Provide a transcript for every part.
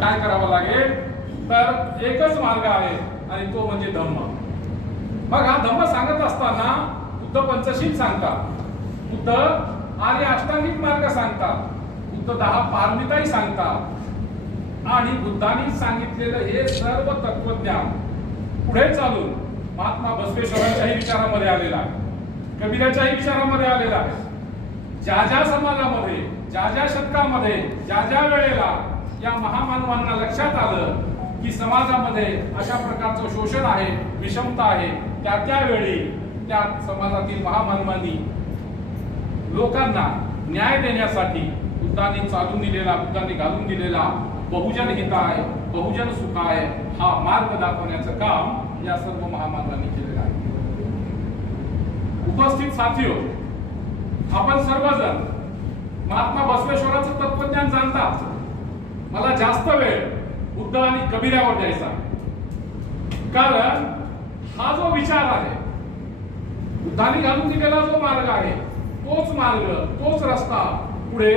काय करावं लागेल? तर एकच मार्ग आहे आणि तो म्हणजे धम्म. मग हा धम्म सांगत असताना बुद्ध पंचशील सांगतात, बुद्ध आर्य अष्टांगिक मार्ग सांगतात, बुद्ध 10 पारमिताही सांगतात आणि बुद्धांनी सांगितलेलं हे सर्व तत्वज्ञान पुढे चालून महात्मा बसवेश्वरांच्याही विचारामध्ये आलेला आहे, कबीराच्याही विचारामध्ये आलेला आहे. ज्या ज्या समाजामध्ये, ज्या ज्या शतकामध्ये, ज्या ज्या वेळेला या महामानवांना लक्षात आलं की समाजामध्ये अशा प्रकारचं शोषण आहे, विषमता आहे, त्या त्यावेळी त्या समाजातील महामानवांनी लोकांना न्याय देण्यासाठी बुद्धांनी चालून दिलेला, बुद्धांनी घालून दिलेला बहुजन हिताय, बहुजन सुखाय हा मार्ग दाखवण्याचं काम या सर्व महामानवांनी केलेलं आहे. उपस्थित साथियो, आपण सर्वजण महात्मा बसवेश्वराचं तत्वज्ञान जाणतात. मला जास्त वेळ बुद्ध आणि कबीरावर द्यायचा, कारण हा जो विचार आहे, बुद्धांनी घालून दिलेला जो मार्ग आहे, तोच मार्ग, तोच रस्ता पुढे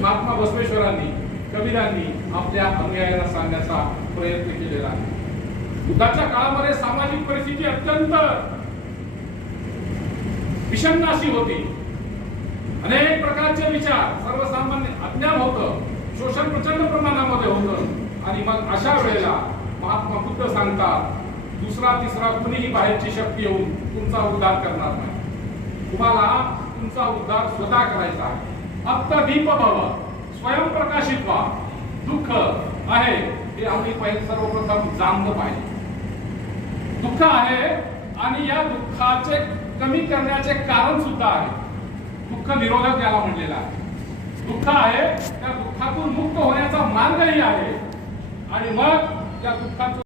महात्मा बसवेश्वरांनी, कबीरांनी आपल्या अनुयायांना सांगण्याचा प्रयत्न केलेला आहे. बुद्धाच्या काळामध्ये सामाजिक परिस्थिती अत्यंत विषम अशी होती. अनेक प्रकारचे विचार, सर्वसामान्य अज्ञान होतं, शोषण प्रचंड प्रमाणामध्ये होतं. आणि मग अशा वेळेला महात्मा बुद्ध सांगतात, दुसरा तिसरा कुणीही बाहेरची शक्ती येऊन तुमचा उद्धार करणार नाही. तुम्हाला तुमचा उद्धार स्वतः करायचा आहे. फक्त दीप भव, स्वयं प्रकाशित व्हा. दुःख आहे हे आम्ही पहिले सर्वप्रथम जाणलं पाहिजे. दुःख आहे आणि या दुःखाचे कमी करण्याचे कारण सुद्धा आहे. दुःख निरोधक याला म्हणलेला आहे. दुःख आहे, त्या दुःखातून मुक्त होण्याचा मार्गही आहे. आणि मग त्या दुःखातून